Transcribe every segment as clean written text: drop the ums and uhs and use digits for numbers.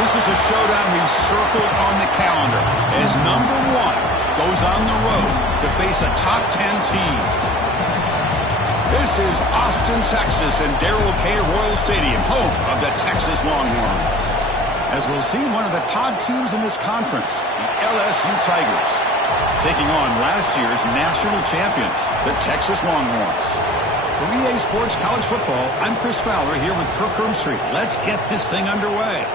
This is a showdown we've circled on the calendar as number 1 goes on the road to face a top 10 team. This is Austin, Texas, and Darrell K. Royal Stadium, home of the Texas Longhorns. As we'll see, one of the top teams in this conference, the LSU Tigers, taking on last year's national champions, the Texas Longhorns. For EA Sports College Football, I'm Chris Fowler here with Kirk Hermstreet. Let's get this thing underway.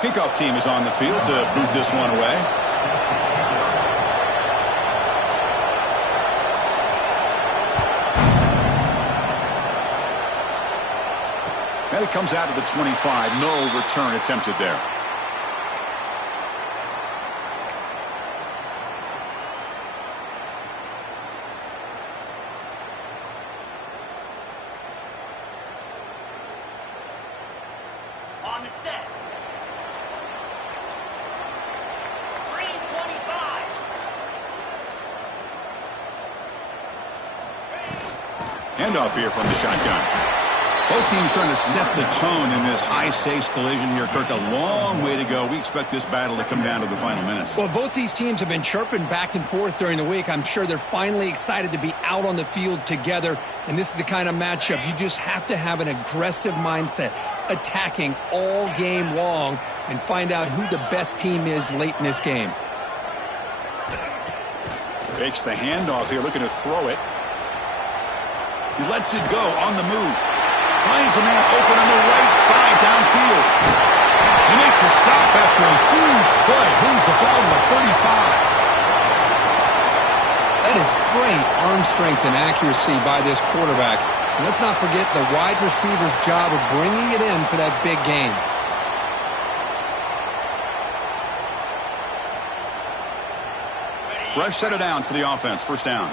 Kickoff team is on the field to boot this one away. And it comes out to the 25. No return attempted there. On the set. Handoff here from the shotgun. Both teams trying to set the tone in this high-stakes collision here, Kirk. A long way to go. We expect this battle to come down to the final minutes. Well, both these teams have been chirping back and forth during the week. I'm sure they're finally excited to be out on the field together. And this is the kind of matchup you just have to have an aggressive mindset, attacking all game long, and find out who the best team is late in this game. Fakes the handoff here, looking to throw it. He lets it go on the move. Finds a man open on the right side downfield. He makes the stop after a huge play. Moves the ball to the 35. That is great arm strength and accuracy by this quarterback. And let's not forget the wide receiver's job of bringing it in for that big gain. Fresh set of downs for the offense. First down.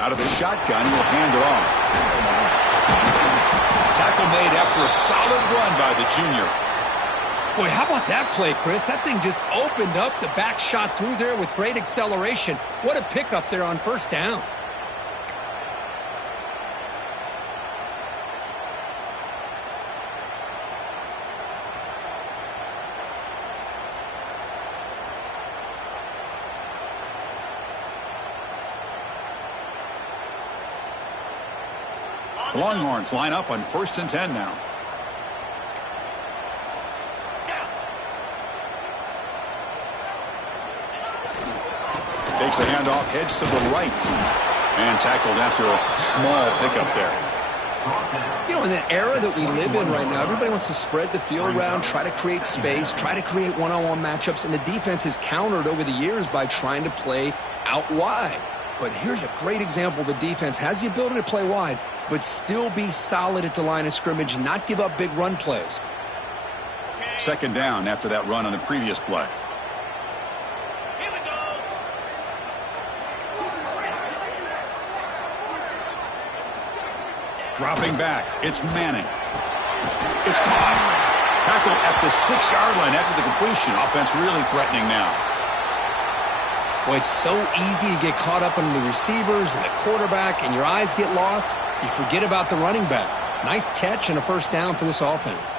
Out of the shotgun, will hand it off. Tackle made after a solid run by the junior. Boy, how about that play, Chris? That thing just opened up. The back shot through there with great acceleration. What a pickup there on first down. The Longhorns line up on 1st and 10 now. Takes the handoff, heads to the right. And tackled after a small pickup there. You know, in the era that we live in right now, everybody wants to spread the field around, try to create space, try to create one-on-one matchups, and the defense is countered over the years by trying to play out wide. But here's a great example. The defense has the ability to play wide, but still be solid at the line of scrimmage, not give up big run plays. Second down after that run on the previous play. Here we go. Dropping back, it's Manning. It's caught. Tackle at the 6-yard line after the completion. Offense really threatening now. Boy, it's so easy to get caught up in the receivers and the quarterback, and your eyes get lost. You forget about the running back. Nice catch and a first down for this offense.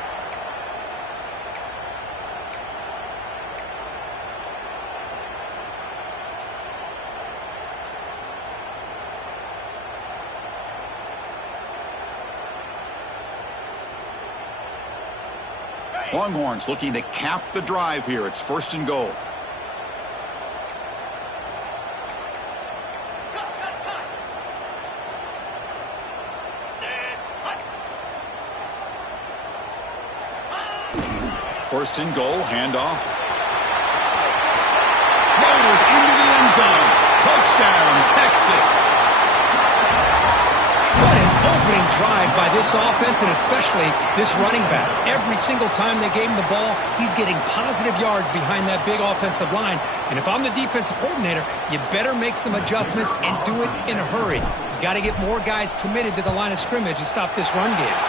Longhorns looking to cap the drive here. It's 1st and goal. First and goal, handoff. Motors into the end zone. Touchdown, Texas. What an opening drive by this offense, and especially this running back. Every single time they gave him the ball, he's getting positive yards behind that big offensive line. And if I'm the defensive coordinator, you better make some adjustments and do it in a hurry. You got to get more guys committed to the line of scrimmage and stop this run game.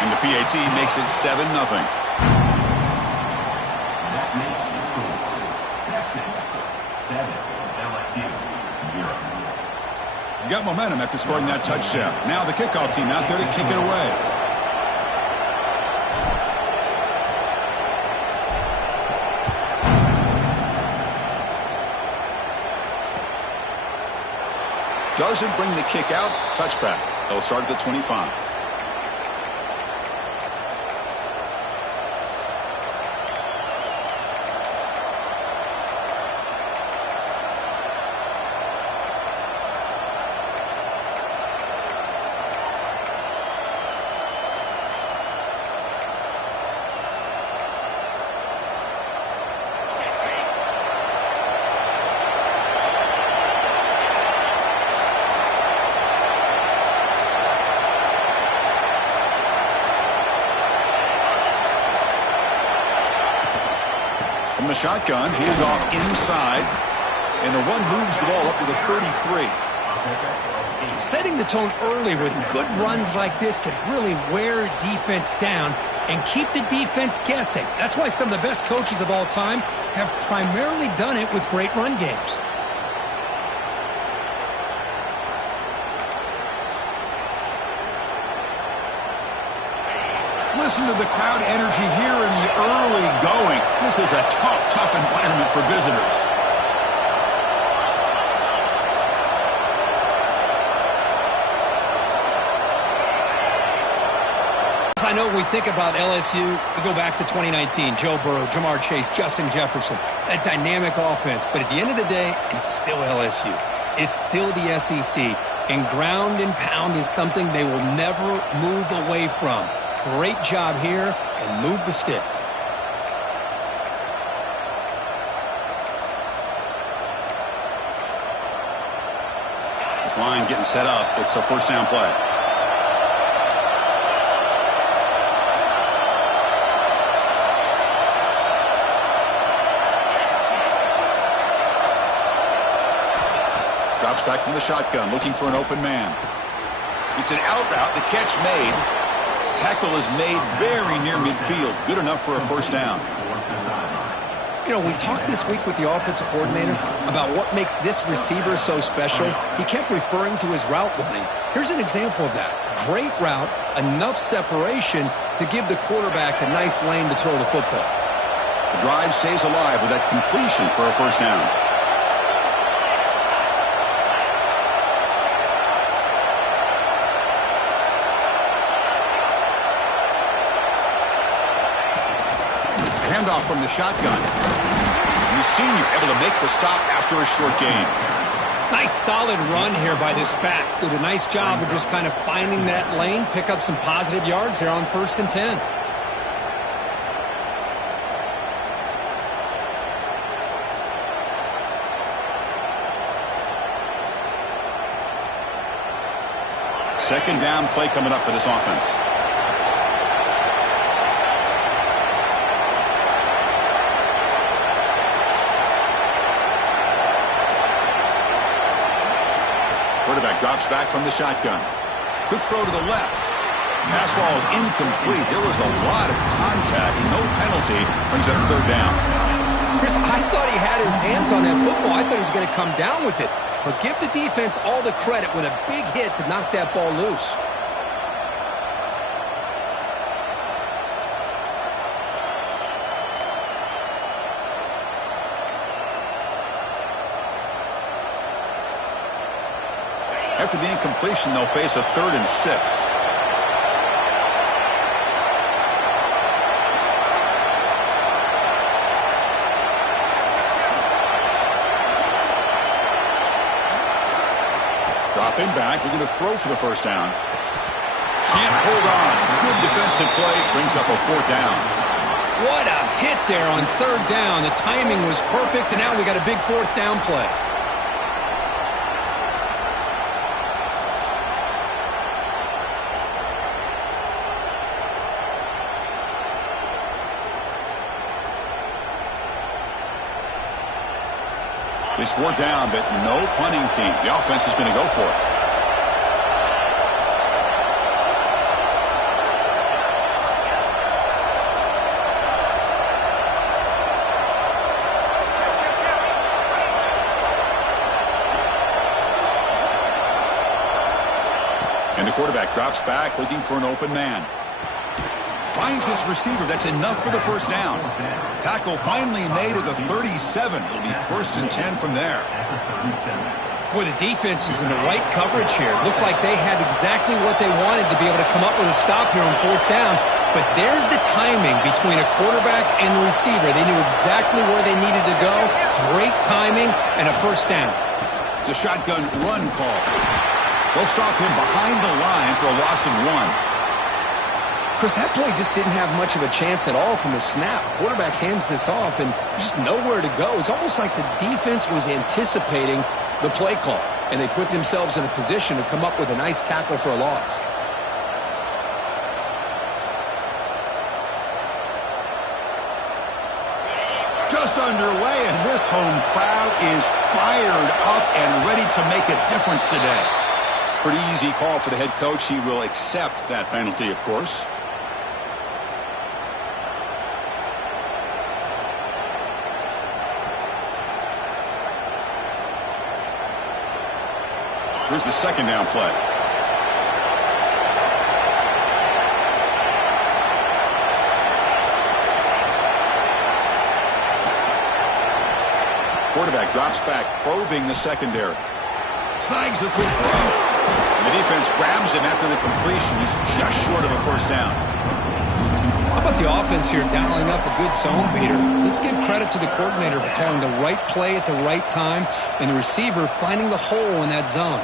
And the PAT makes it 7-0. That makes the score Texas 7, LSU 0. Got momentum after scoring that touchdown. Now the kickoff team out there to kick it away. Doesn't bring the kick out. Touchback. They'll start at the 25. From the shotgun, handoff inside, and the run moves the ball up to the 33. Setting the tone early with good runs like this can really wear defense down and keep the defense guessing. That's why some of the best coaches of all time have primarily done it with great run games. Listen to the crowd energy here in the early going. This is a tough environment for visitors. I know when we think about LSU, we go back to 2019, Joe Burrow, Jamar Chase, Justin Jefferson, that dynamic offense. But at the end of the day, it's still LSU. It's still the SEC. And ground and pound is something they will never move away from. Great job here, and move the sticks. This line getting set up. It's a first down play. Drops back from the shotgun, looking for an open man. It's an out route. The catch made. Tackle is made very near midfield. Good enough for a first down. You know, we talked this week with the offensive coordinator about what makes this receiver so special. He kept referring to his route running. Here's an example of that. Great route, enough separation to give the quarterback a nice lane to throw the football. The drive stays alive with that completion for a first down. Handoff from the shotgun. And the senior able to make the stop after a short gain. Nice solid run here by this back. Did a nice job of just kind of finding that lane, pick up some positive yards there on 1st and 10. Second down play coming up for this offense. Quarterback drops back from the shotgun. Quick throw to the left. Pass ball is incomplete. There was a lot of contact. No penalty. Brings up third down. Chris, I thought he had his hands on that football. I thought he was going to come down with it. But give the defense all the credit with a big hit to knock that ball loose. After the incompletion, they'll face a 3rd and 6. Dropping back, looking to throw for the first down. Can't hold on. Good defensive play, brings up a 4th down. What a hit there on third down. The timing was perfect, and now we got a big fourth down play. It's fourth down, but no punting team. The offense is going to go for it. And the quarterback drops back, looking for an open man. Finds his receiver. That's enough for the first down. Tackle finally made at the 37. It'll be 1st and 10 from there. Boy, the defense is in the right coverage here. Looked like they had exactly what they wanted to be able to come up with a stop here on fourth down. But there's the timing between a quarterback and the receiver. They knew exactly where they needed to go. Great timing and a first down. It's a shotgun run call. They'll stop him behind the line for a loss of 1. Chris, that play just didn't have much of a chance at all from the snap. Quarterback hands this off and just nowhere to go. It's almost like the defense was anticipating the play call, and they put themselves in a position to come up with a nice tackle for a loss. Just underway, and this home crowd is fired up and ready to make a difference today. Pretty easy call for the head coach. He will accept that penalty, of course. Here's the second down play. Quarterback drops back, probing the secondary. Snags the quick throw. And the defense grabs him after the completion. He's just short of a first down. How about the offense here dialing up a good zone beater? Let's give credit to the coordinator for calling the right play at the right time and the receiver finding the hole in that zone.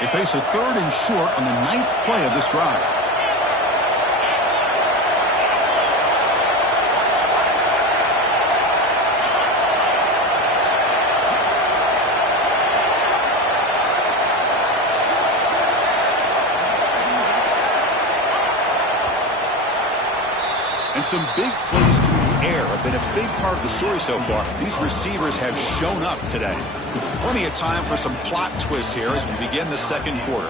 They face a 3rd and short on the 9th play of this drive. And some big plays through the air have been a big part of the story so far. These receivers have shown up today. Plenty of time for some plot twists here as we begin the second quarter.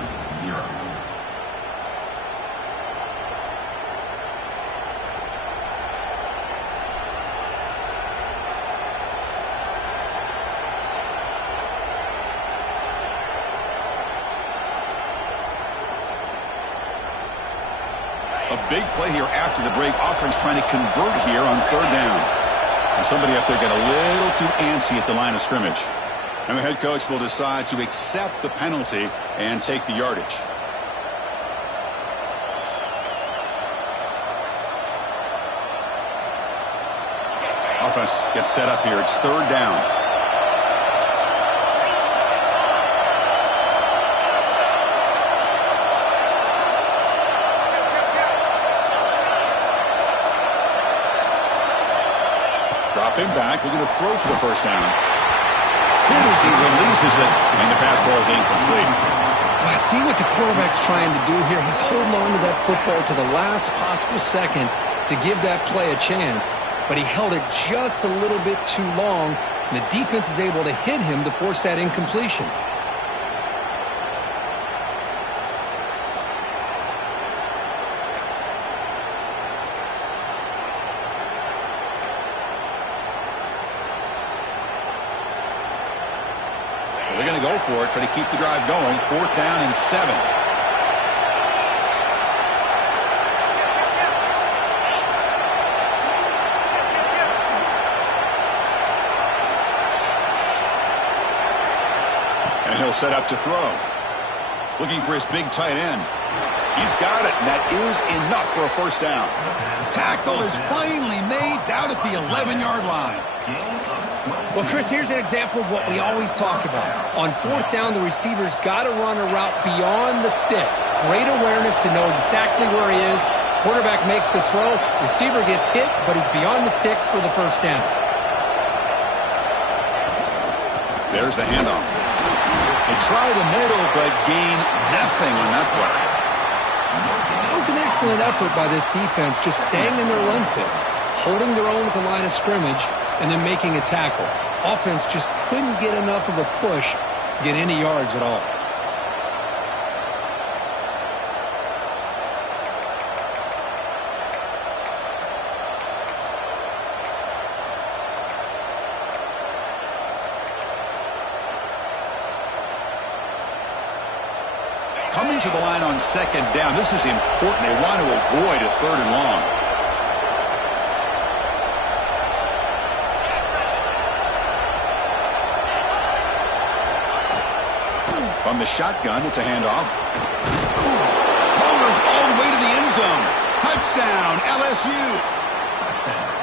A big play here after the break. Offense trying to convert here on third down. And somebody up there got a little too antsy at the line of scrimmage. And the head coach will decide to accept the penalty and take the yardage. Offense gets set up here. It's third down. Drop him back. We're going to throw for the first down. Hit as he releases it, and the pass ball is incomplete. I see what the quarterback's trying to do here. He's holding on to that football to the last possible second to give that play a chance. But he held it just a little bit too long, and the defense is able to hit him to force that incompletion. They're going to go for it, try to keep the drive going. 4th down and 7. And he'll set up to throw. Looking for his big tight end. He's got it, and that is enough for a first down. Tackle is finally made down at the 11-yard line. Well, Chris, here's an example of what we always talk about. On fourth down, the receiver's got to run a route beyond the sticks. Great awareness to know exactly where he is. Quarterback makes the throw. Receiver gets hit, but he's beyond the sticks for the first down. There's the handoff. They try the middle, but gain nothing on that play. It was an excellent effort by this defense, just staying in their run fits, holding their own at the line of scrimmage, and then making a tackle. Offense just couldn't get enough of a push to get any yards at all. Coming to the line on second down, this is important. They want to avoid a third and long. From the shotgun, it's a handoff. Bowlers all the way to the end zone. Touchdown, LSU.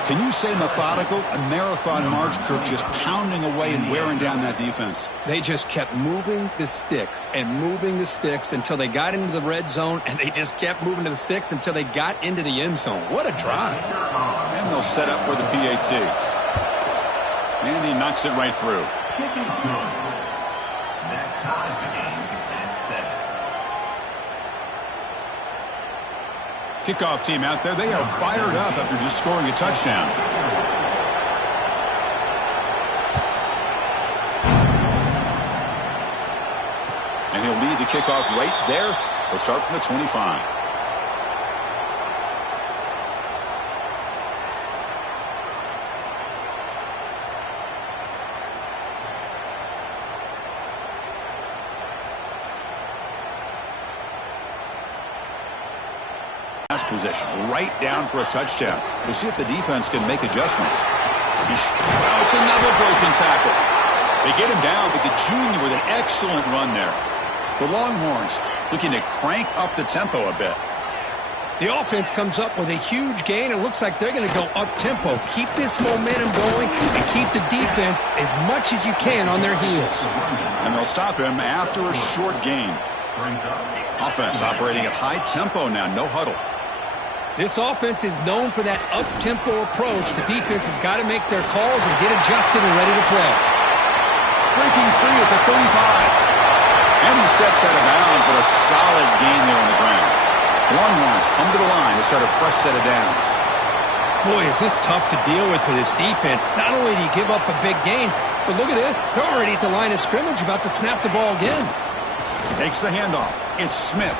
Can you say methodical? A marathon march, Kirk, just pounding away and wearing down that defense. They just kept moving the sticks and moving the sticks until they got into the red zone, and they just kept moving to the sticks until they got into the end zone. What a drive. And they'll set up for the PAT. And he knocks it right through. Kick is good. That ties the game at 7. Kickoff team out there, they are fired up after just scoring a touchdown. And he'll lead the kickoff right there. They'll start from the 25. Position right down for a touchdown. We'll see if the defense can make adjustments. Wow, it's another broken tackle. They get him down, but the junior with an excellent run there. The Longhorns looking to crank up the tempo a bit. The offense comes up with a huge gain. It looks like they're going to go up-tempo. Keep this momentum going and keep the defense as much as you can on their heels. And they'll stop him after a short gain. Offense operating at high tempo now, no huddle. This offense is known for that up-tempo approach. The defense has got to make their calls and get adjusted and ready to play. Breaking free at the 35. And he steps out of bounds, but a solid gain there on the ground. Longhorns come to the line to start a fresh set of downs. Boy, is this tough to deal with for this defense. Not only do you give up a big gain, but look at this. They're already at the line of scrimmage about to snap the ball again. Takes the handoff. It's Smith.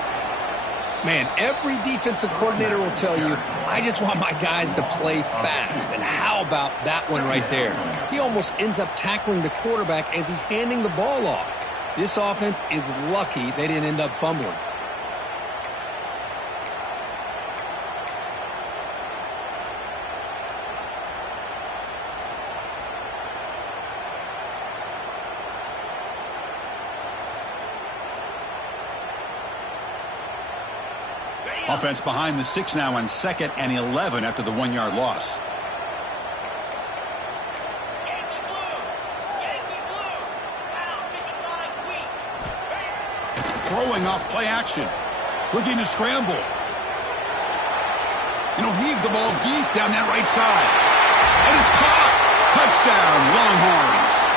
Man, every defensive coordinator will tell you, I just want my guys to play fast. And how about that one right there? He almost ends up tackling the quarterback as he's handing the ball off. This offense is lucky they didn't end up fumbling. Offense behind the 6 now on 2nd and 11 after the 1-yard loss. Yankee blue! Yankee blue! Pound 55 weak! Throwing off play action. Looking to scramble. And he'll heave the ball deep down that right side. And it's caught. Touchdown, Longhorns.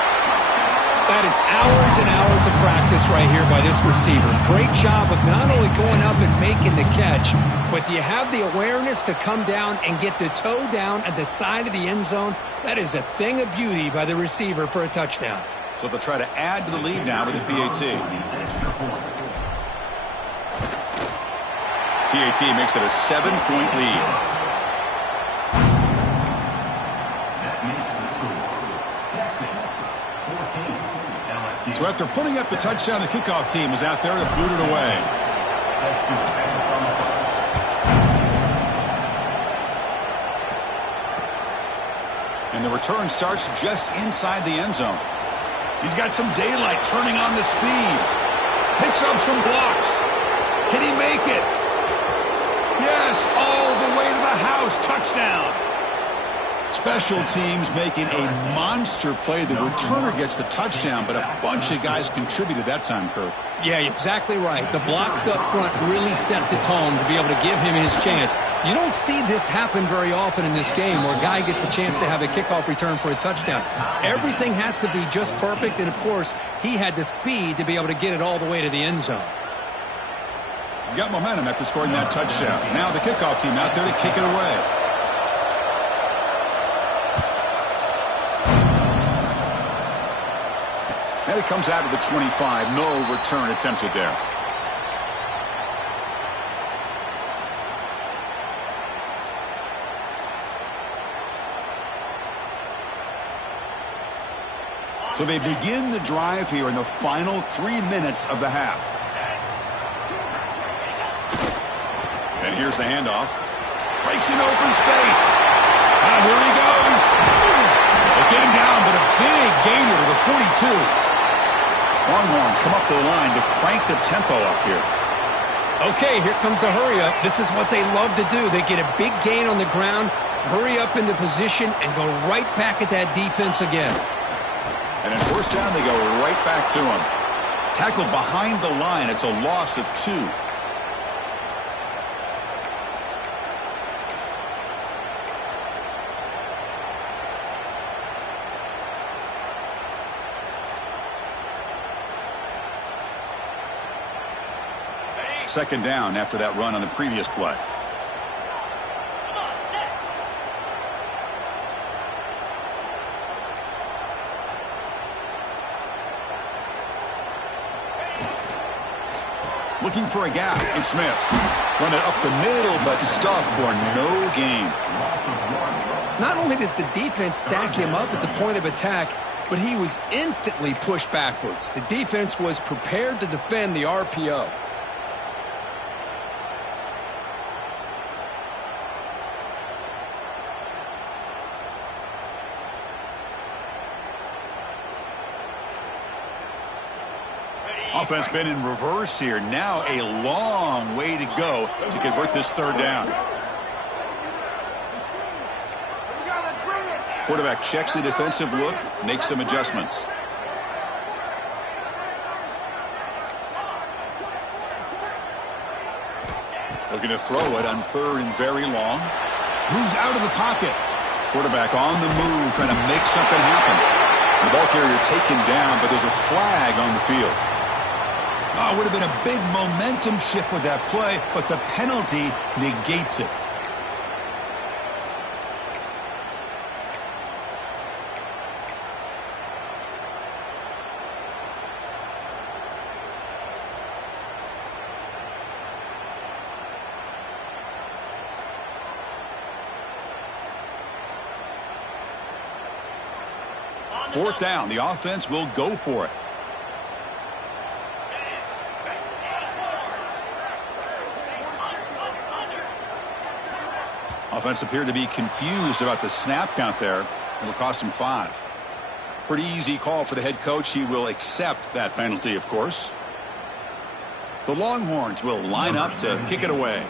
That is hours and hours of practice right here by this receiver. Great job of not only going up and making the catch, but do you have the awareness to come down and get the toe down at the side of the end zone? That is a thing of beauty by the receiver for a touchdown. So they'll try to add to the lead now with the PAT. PAT makes it a 7-point lead. That makes the score. Texas 14. LSU. So after putting up the touchdown, the kickoff team was out there to boot it away. And the return starts just inside the end zone. He's got some daylight turning on the speed. Picks up some blocks. Can he make it? Yes, all the way to the house. Touchdown. Special teams making a monster play. The returner gets the touchdown, but a bunch of guys contributed that time, Kirk. Yeah, you're exactly right. The blocks up front really set the tone to be able to give him his chance. You don't see this happen very often in this game where a guy gets a chance to have a kickoff return for a touchdown. Everything has to be just perfect, and of course, he had the speed to be able to get it all the way to the end zone. Got momentum after scoring that touchdown. Now the kickoff team out there to kick it away. And it comes out of the 25. No return attempted there. So they begin the drive here in the final 3 minutes of the half. And here's the handoff. Breaks in open space. Here he goes. They'll get him down, but a big gainer to the 42. Longhorns come up to the line to crank the tempo up here. Okay, here comes the hurry up. This is what they love to do. They get a big gain on the ground, hurry up into position, and go right back at that defense again. And in first down, they go right back to him. Tackled behind the line. It's a loss of 2. Second down after that run on the previous play. Looking for a gap. It's Smith. Run it up the middle, but stuffed for no gain. Not only does the defense stack him up at the point of attack, but he was instantly pushed backwards. The defense was prepared to defend the RPO. Offense been in reverse here. Now a long way to go to convert this third down. Quarterback checks the defensive look, makes some adjustments. Looking to throw it on third and very long. Moves out of the pocket. Quarterback on the move, trying to make something happen. The ball carrier taken down, but there's a flag on the field. Oh, would have been a big momentum shift with that play, but the penalty negates it. Fourth down, the offense will go for it. Offense appeared to be confused about the snap count there. It'll cost him 5. Pretty easy call for the head coach. He will accept that penalty, of course. The Longhorns will line up to kick it away.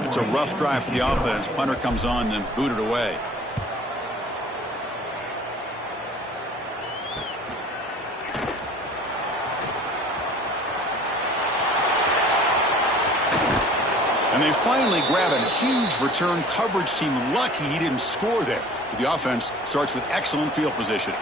It's a rough drive for the offense. Punter comes on and booted away. And they finally grab a huge return. Coverage team lucky he didn't score there. The offense starts with excellent field position.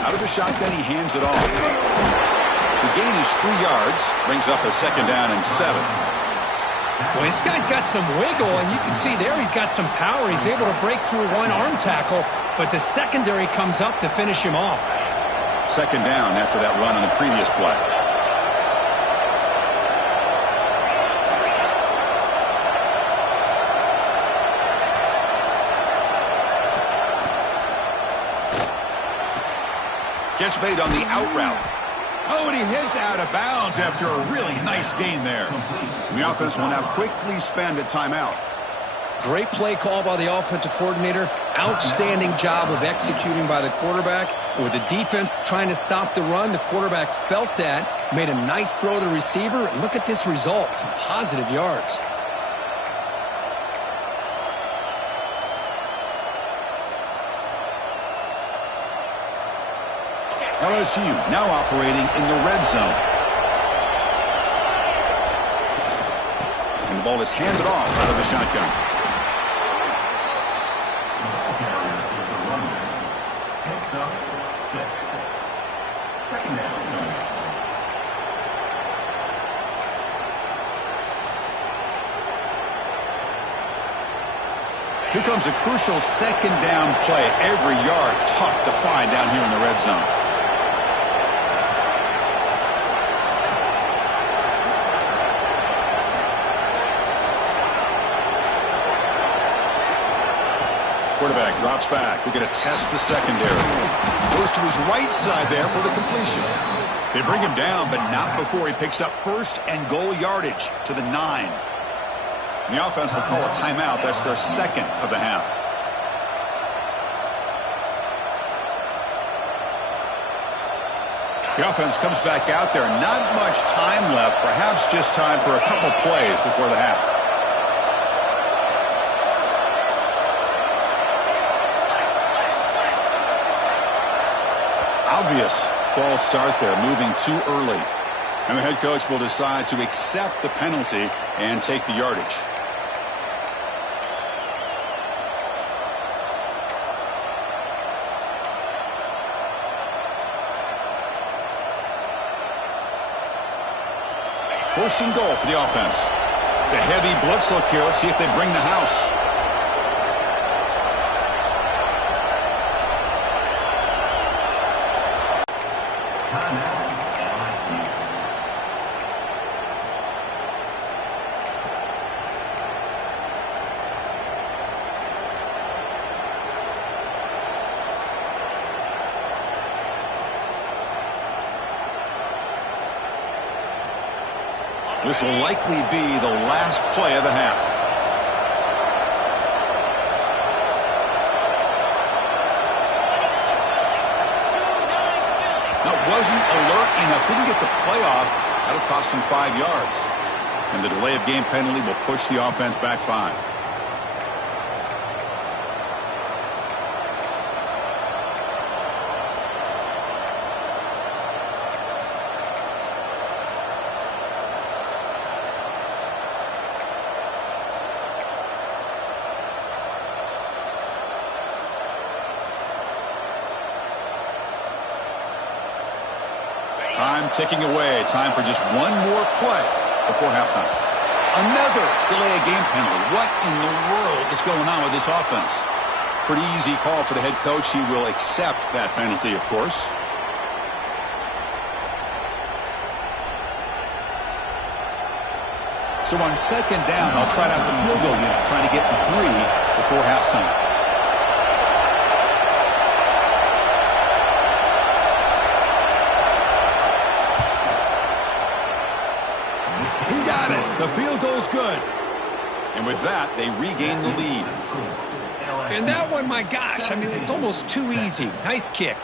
Out of the shotgun, he hands it off. The gain is 3 yards, brings up a second down and 7. Well, this guy's got some wiggle, and you can see there he's got some power. He's able to break through one arm tackle, but the secondary comes up to finish him off. Second down after that run on the previous play. Catch made on the out route. Oh, and he heads out of bounds after a really nice gain there. And the offense will now quickly spend a timeout. Great play call by the offensive coordinator. Outstanding job of executing by the quarterback. With the defense trying to stop the run, the quarterback felt that, made a nice throw to the receiver. And look at this result, some positive yards. LSU now operating in the red zone. And the ball is handed off out of the shotgun. Picks up 6. Second down. Here comes a crucial second down play. Every yard tough to find down here in the red zone. Quarterback drops back. We're going to test the secondary. Goes to his right side there for the completion. They bring him down, but not before he picks up first and goal yardage to the 9. And the offense will call a timeout. That's their second of the half. The offense comes back out there. Not much time left. Perhaps just time for a couple plays before the half. Obvious false start there, moving too early. And the head coach will decide to accept the penalty and take the yardage. First and goal for the offense. It's a heavy blitz look here. Let's see if they bring the house. This will likely be the last play of the half. Now, wasn't alert enough, didn't get the play off. That'll cost him 5 yards. And the delay of game penalty will push the offense back 5. Time ticking away. Time for just one more play before halftime. Another delay of game penalty. What in the world is going on with this offense? Pretty easy call for the head coach. He will accept that penalty, of course. So on second down, I'll try out the field goal unit, trying to get 3 before halftime. The field goal's good. And with that, they regain the lead. And that one, my gosh, I mean, it's almost too easy. Nice kick.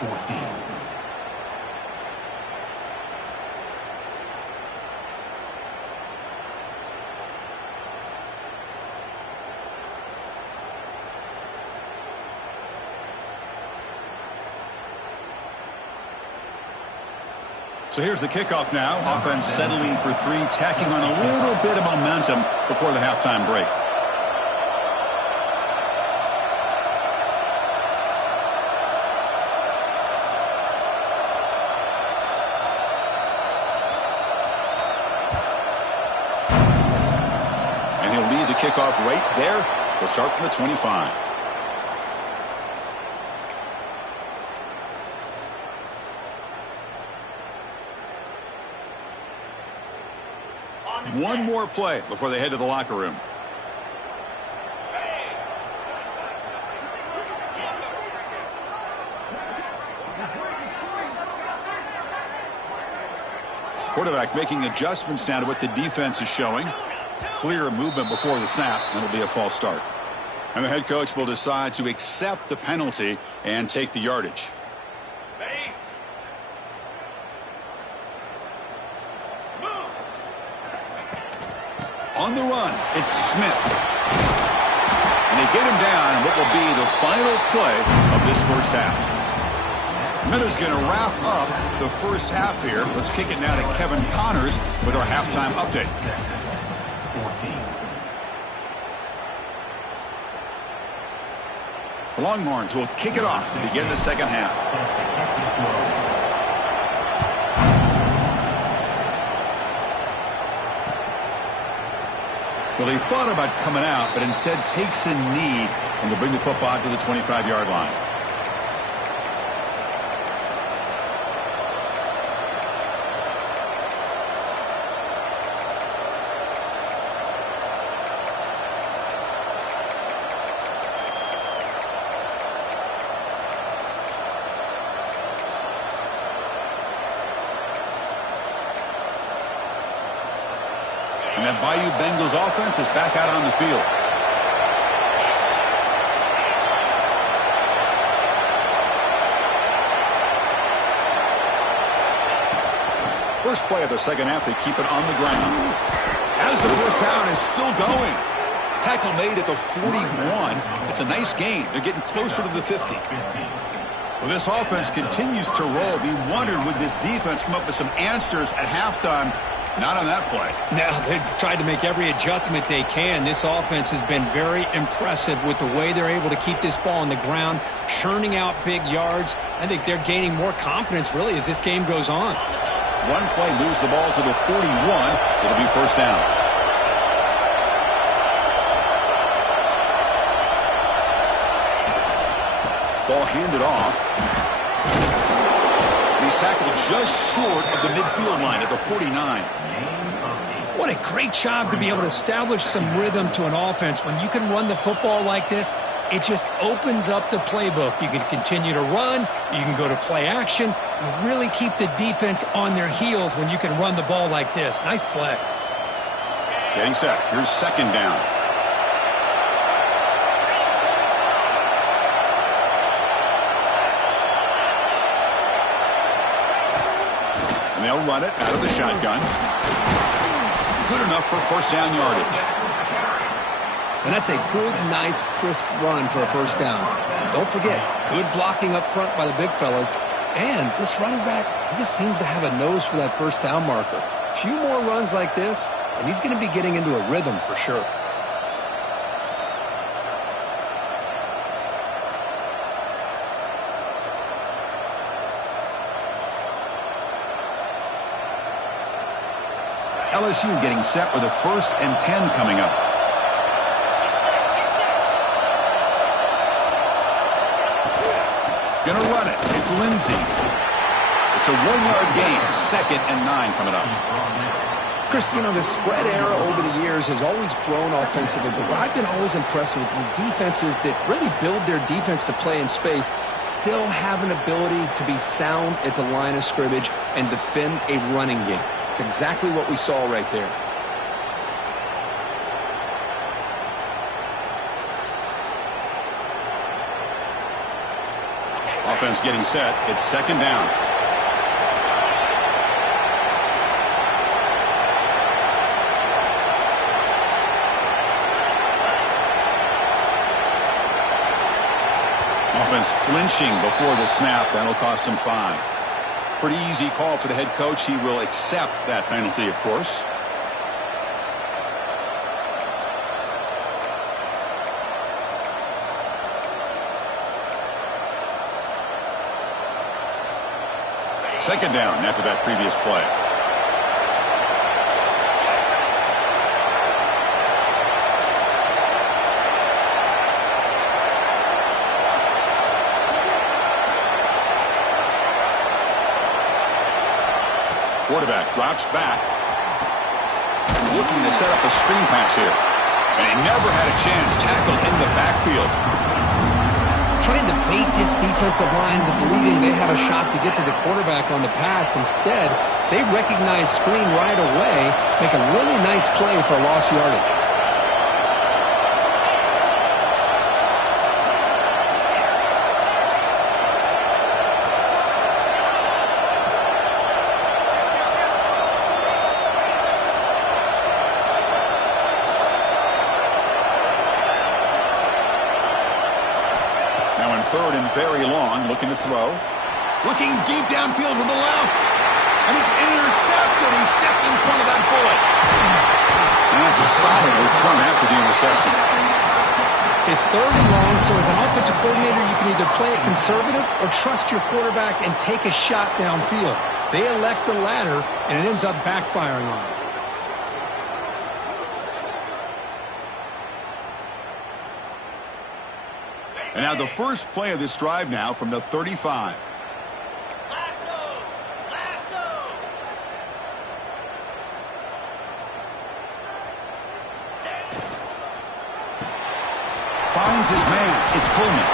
So here's the kickoff now. Offense settling for 3, tacking on a little bit of momentum before the halftime break. And he'll lead the kickoff right there. He'll start from the 25. One more play before they head to the locker room. Quarterback making adjustments now to what the defense is showing. Clear movement before the snap, and it'll be a false start. And the head coach will decide to accept the penalty and take the yardage. Ready? Moves. On the run, it's Smith. And they get him down in what will be the final play of this first half. Minuta's going to wrap up the first half here. Let's kick it now to Kevin Connors with our halftime update. 14. The Longhorns will kick it off to begin the second half. Well, he thought about coming out, but instead takes a knee and will bring the football to the 25-yard line. And that Bayou Bengals offense is back out on the field. First play of the second half, they keep it on the ground. As the first down is still going. Tackle made at the 41. It's a nice gain. They're getting closer to the 50. Well, this offense continues to roll. We wondered, would this defense come up with some answers at halftime? Not on that play. Now, they've tried to make every adjustment they can. This offense has been very impressive with the way they're able to keep this ball on the ground, churning out big yards. I think they're gaining more confidence, really, as this game goes on. One play moves the ball to the 41. It'll be first down. Ball handed off. He's tackled just short of the midfield line at the 49. What a great job to be able to establish some rhythm to an offense. When you can run the football like this, it just opens up the playbook. You can continue to run. You can go to play action. You really keep the defense on their heels when you can run the ball like this. Nice play. Getting set. Here's second down. And they'll run it out of the shotgun. Good enough for first down yardage. And that's a good, nice, crisp run for a first down. Don't forget, good blocking up front by the big fellas. And this running back, he just seems to have a nose for that first down marker. A few more runs like this, and he's going to be getting into a rhythm for sure. LSU getting set with a 1st and 10 coming up. Gonna run it. It's Lindsey. It's a 1-yard gain. 2nd and 9 coming up. Chris, you know, the spread era over the years has always grown offensively, but what I've been always impressed with defenses that really build their defense to play in space still have an ability to be sound at the line of scrimmage and defend a running game. It's exactly what we saw right there. Offense getting set. It's second down. Offense flinching before the snap. That'll cost him 5. Pretty easy call for the head coach. He will accept that penalty, of course. Second down after that previous play. Quarterback drops back. Looking to set up a screen pass here. And he never had a chance. Tackled in the backfield. trying to bait this defensive line into believing they have a shot to get to the quarterback on the pass. Instead, they recognize screen right away, make a really nice play for lost yardage. Now in third and very long, looking to throw. Looking deep downfield to the left. And it's intercepted. He stepped in front of that bullet. And that's a solid return after the interception. It's third and long, so as an offensive coordinator, you can either play it conservative or trust your quarterback and take a shot downfield. They elect the latter, and it ends up backfiring on them. And now the first play of this drive now from the 35. Finds his man. It's Pullman.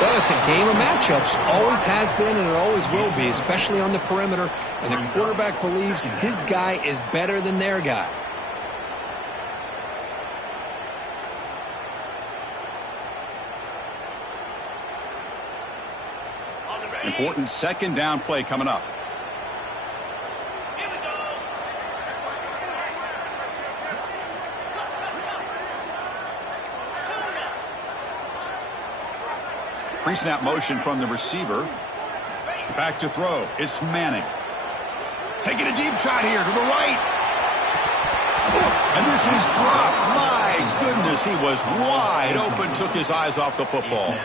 Well, it's a game of matchups. Always has been and it always will be, especially on the perimeter. And the quarterback believes his guy is better than their guy. Important second down play coming up. Pre-snap motion from the receiver. Back to throw. It's Manning. Taking a deep shot here to the right. And this is dropped. My goodness, he was wide open. Took his eyes off the football.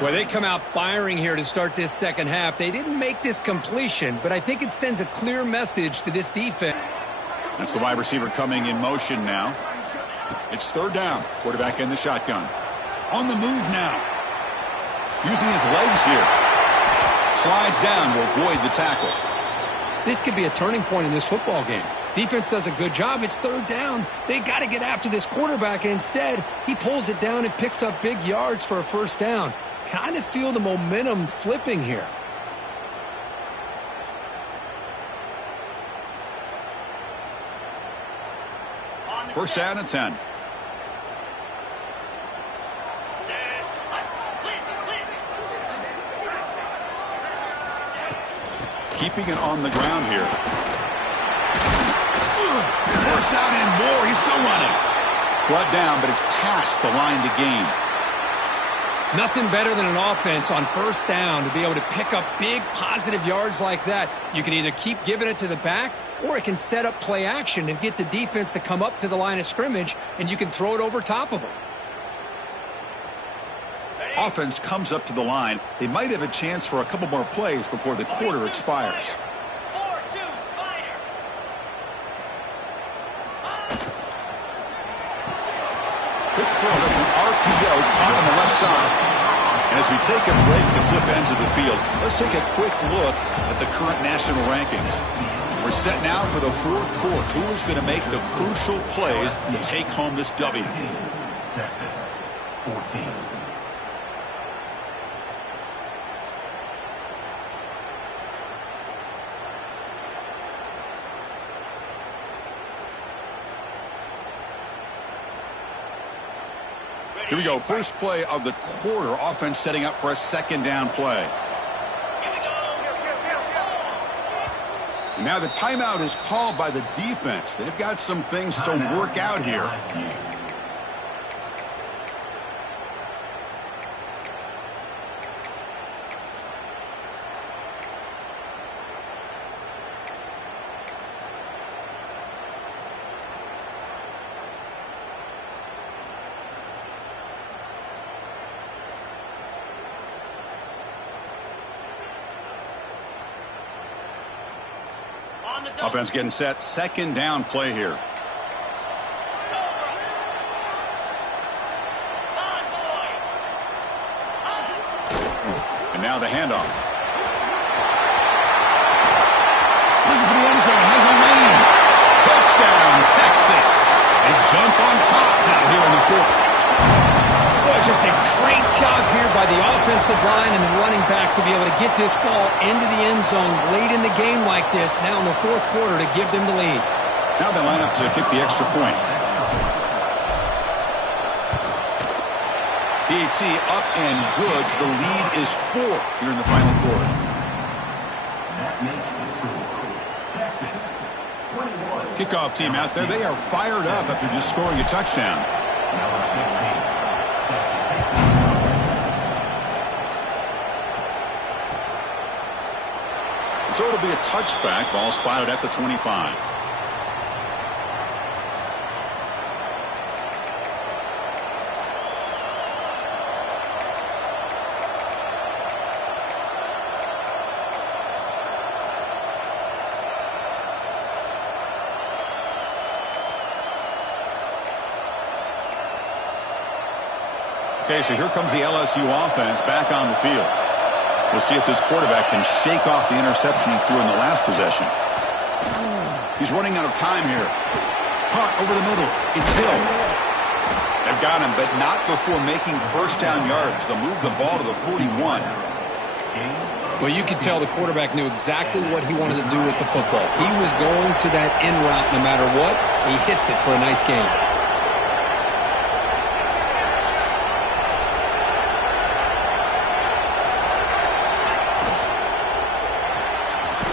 Well, they come out firing here to start this second half. They didn't make this completion, but I think it sends a clear message to this defense. That's the wide receiver coming in motion now. It's third down. Quarterback in the shotgun. On the move now. Using his legs here. Slides down to avoid the tackle. This could be a turning point in this football game. Defense does a good job. It's third down. They got to get after this quarterback. Instead, he pulls it down and picks up big yards for a first down. Kind of feel the momentum flipping here. First down and 10. Keeping it on the ground here. First down and more. He's still running. Brought down, but it's past the line to gain. Nothing better than an offense on first down to be able to pick up big positive yards like that. You can either keep giving it to the back, or it can set up play action and get the defense to come up to the line of scrimmage, and you can throw it over top of them. Offense comes up to the line. They might have a chance for a couple more plays before the quarter expires. 4-2 Spider. Quick throw. That's an RPO caught on the left side. And as we take a break to flip ends of the field, let's take a quick look at the current national rankings. We're set now for the fourth quarter. Who is going to make the crucial plays to take home this W? Texas, 14. Here we go. First play of the quarter. Offense setting up for a second down play. And now the timeout is called by the defense. They've got some things to work out here. Offense getting set. Second down play here. And now the handoff. Looking for the end zone. Has a lane. Touchdown, Texas. They jump on top now here in the fourth. Boy, just a great job here by the offensive line and the running back to be able to get this ball into the end zone late in the game like this, now in the fourth quarter, to give them the lead. Now they line up to kick the extra point. PAT up and good. The lead is 4 here in the final quarter. That makes the score Texas 21. Kickoff team out there. They are fired up after just scoring a touchdown. Number 16. So it'll be a touchback. Ball spotted at the 25. Okay, so here comes the LSU offense back on the field. We'll see if this quarterback can shake off the interception he threw in the last possession. He's running out of time here. Caught over the middle. It's Hill. They've got him, but not before making first down yards. They'll move the ball to the 41. Well, you could tell the quarterback knew exactly what he wanted to do with the football. He was going to that in route no matter what. He hits it for a nice gain.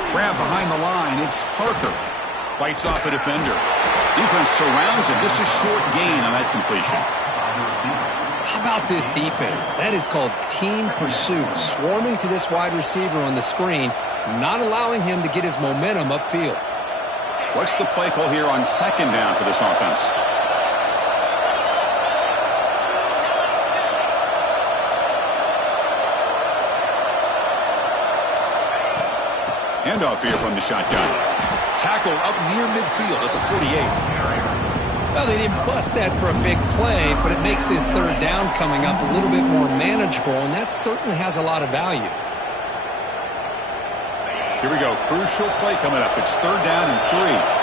Grab behind the line. It's Parker. Fights off a defender. Defense surrounds him. Just a short gain on that completion. How about this defense? That is called team pursuit. Swarming to this wide receiver on the screen, not allowing him to get his momentum upfield. What's the play call here on second down for this offense? Handoff here from the shotgun. Tackle up near midfield at the 48. Well, they didn't bust that for a big play, but it makes this third down coming up a little bit more manageable, and that certainly has a lot of value. Here we go. Crucial play coming up. It's third down and 3.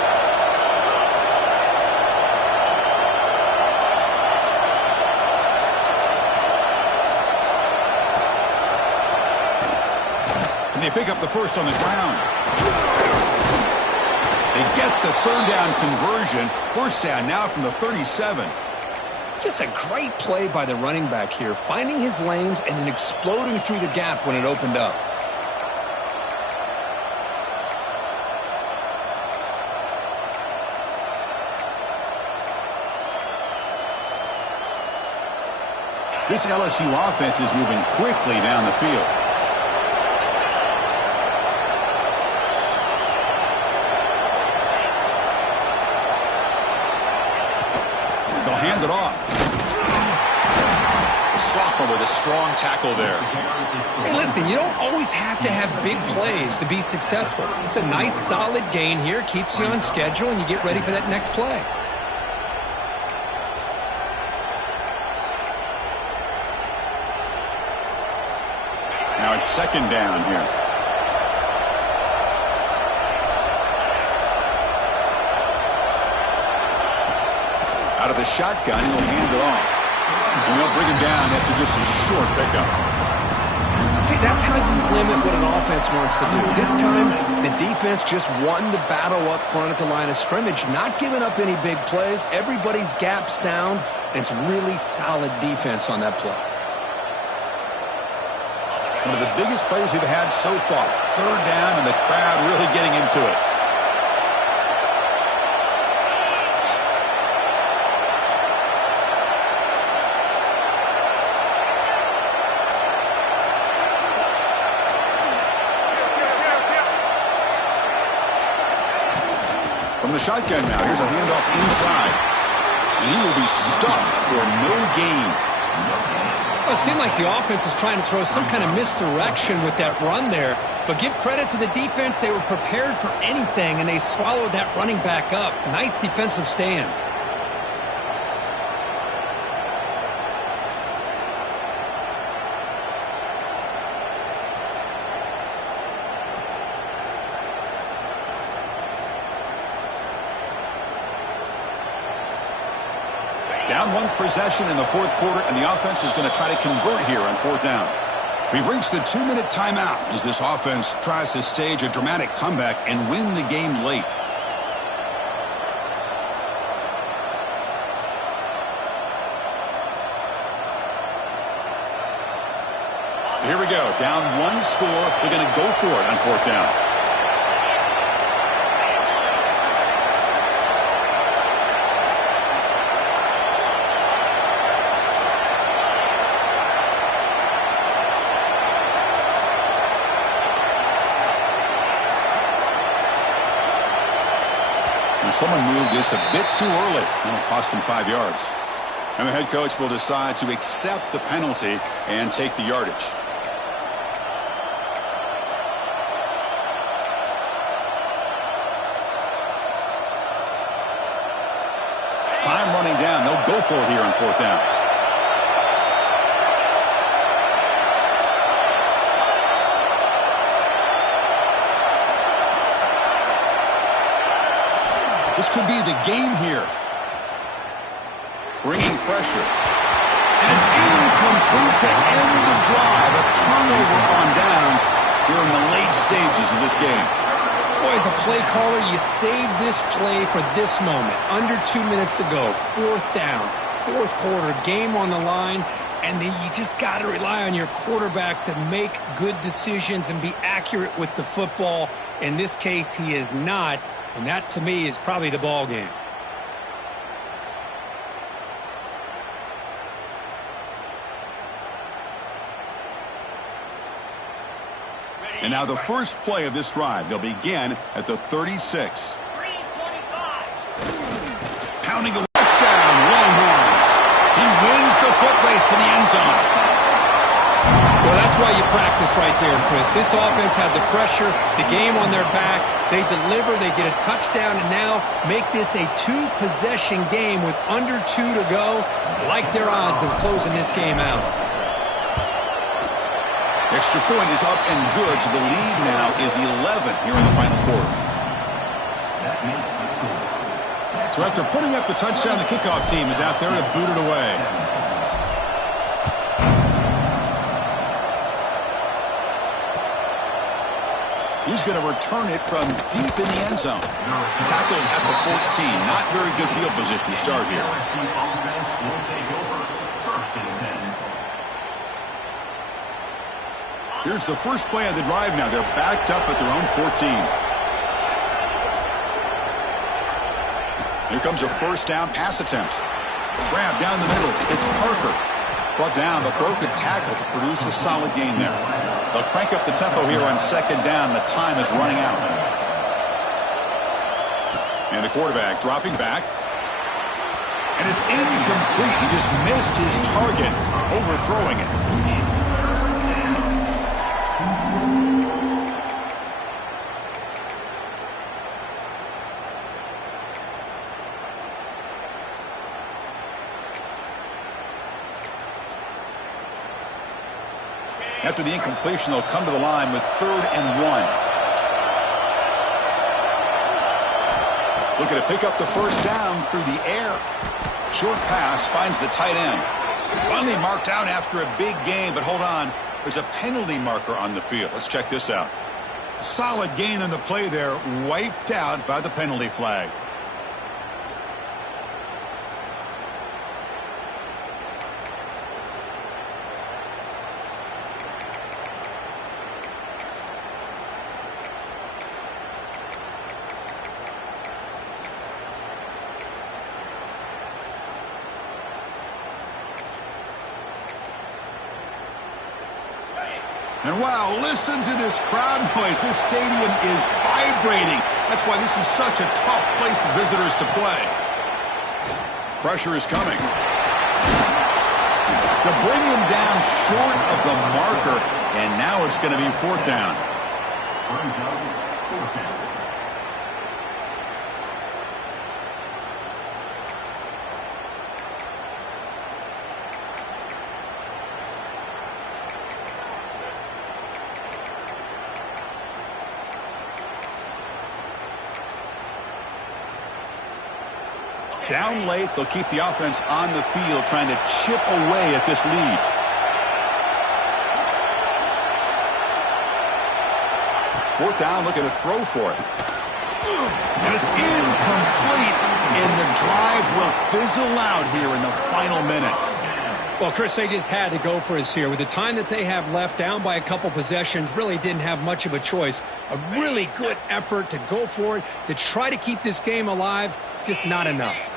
And they pick up the first on the ground. They get the third down conversion. First down now from the 37. Just a great play by the running back here, finding his lanes and then exploding through the gap when it opened up. This LSU offense is moving quickly down the field. Hand it off. The sophomore with a strong tackle there. Hey, listen, you don't always have to have big plays to be successful. It's a nice, solid gain here. Keeps you on schedule, and you get ready for that next play. Now it's second down here. Out of the shotgun, he'll hand it off. And they'll bring him down after just a short pickup. See, that's how you limit what an offense wants to do. This time, the defense just won the battle up front at the line of scrimmage, not giving up any big plays. Everybody's gap sound, and it's really solid defense on that play. One of the biggest plays we've had so far. Third down, and the crowd really getting into it. From the shotgun now, here's a handoff inside. And he will be stuffed for no gain. Well, it seemed like the offense was trying to throw some kind of misdirection with that run there. But give credit to the defense. They were prepared for anything, and they swallowed that running back up. Nice defensive stand. Down one possession in the fourth quarter, and the offense is going to try to convert here on fourth down. We've reached the 2-minute timeout as this offense tries to stage a dramatic comeback and win the game late. So here we go. Down one score. They're going to go for it on fourth down. And someone moved this a bit too early. It'll cost him 5 yards. And the head coach will decide to accept the penalty and take the yardage. Time running down. They'll go for it here on fourth down. This could be the game here. Bringing pressure. And it's incomplete to end the drive. A turnover on downs here in the late stages of this game. Boy, as a play caller, you save this play for this moment. Under 2 minutes to go. Fourth down. Fourth quarter. Game on the line. And then you just got to rely on your quarterback to make good decisions and be accurate with the football. In this case, he is not. And that, to me, is probably the ball game. And now the first play of this drive. They'll begin at the 36. Pounding a touchdown, Longhorns. He wins the foot race to the end zone. Well, that's why you practice right there, Chris. This offense had the pressure, the game on their back. They deliver, they get a touchdown, and now make this a two-possession game with under 2 to go. Like their odds of closing this game out. Extra point is up and good, so the lead now is 11 here in the final quarter. So after putting up the touchdown, the kickoff team is out there to boot it away. He's going to return it from deep in the end zone. Tackled at the 14. Not very good field position to start here. Here's the first play of the drive now. They're backed up at their own 14. Here comes a first down pass attempt. Grab down the middle. It's Parker. Brought down, but broke a tackle to produce a solid gain there. They'll crank up the tempo here on second down. The time is running out. And the quarterback dropping back. And it's incomplete. He just missed his target, overthrowing it. After the incompletion, they'll come to the line with 3rd and 1. Looking to pick up the first down through the air. Short pass finds the tight end. Finally marked out after a big game, but hold on. There's a penalty marker on the field. Let's check this out. Solid gain on the play there, wiped out by the penalty flag. And wow, listen to this crowd noise. This stadium is vibrating. That's why this is such a tough place for visitors to play. Pressure is coming. To bring him down short of the marker, and now it's going to be fourth down. Down late, they'll keep the offense on the field trying to chip away at this lead. Fourth down, looking to throw for it. And it's incomplete, and the drive will fizzle out here in the final minutes. Well, Chris, they just had to go for us here. With the time that they have left, down by a couple possessions, really didn't have much of a choice. A really good effort to go for it, to try to keep this game alive, just not enough.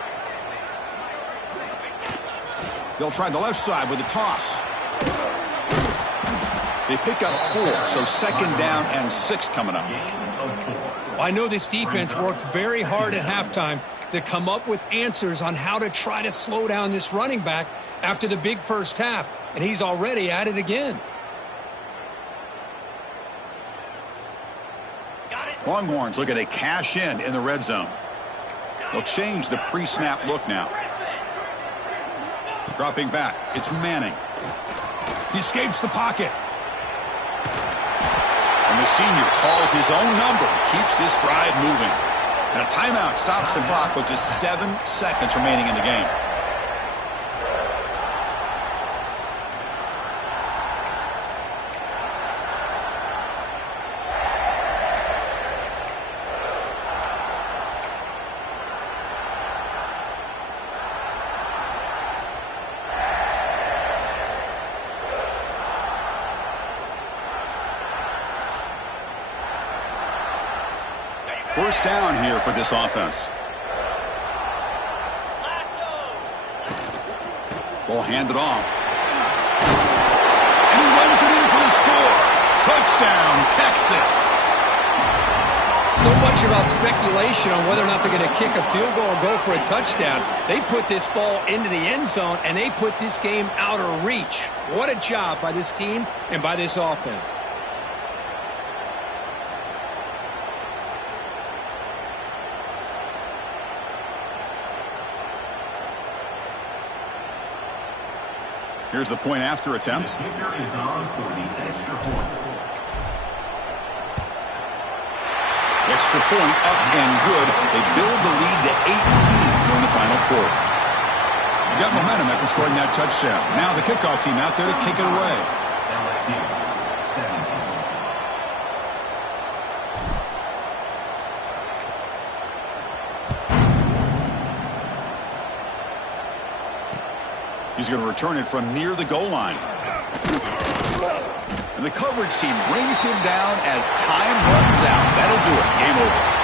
They'll try the left side with a toss. They pick up 4, so second down and 6 coming up. Well, I know this defense worked very hard at halftime to come up with answers on how to try to slow down this running back after the big first half, and he's already at it again. Longhorns looking to cash in the red zone. They'll change the pre-snap look now. Dropping back, it's Manning. He escapes the pocket. And the senior calls his own number and keeps this drive moving. And a timeout stops the clock with just 7 seconds remaining in the game. First down here for this offense. Ball handed off. And he runs it in for the score. Touchdown, Texas. So much about speculation on whether or not they're going to kick a field goal or go for a touchdown. They put this ball into the end zone, and they put this game out of reach. What a job by this team and by this offense. Here's the point after attempt. The kicker is on for the extra point. Extra point up and good. They build the lead to 18 during the final quarter. You got momentum after scoring that touchdown. Now the kickoff team out there to kick it away. LSU 17. He's going to return it from near the goal line. And the coverage team brings him down as time runs out. That'll do it. Game over.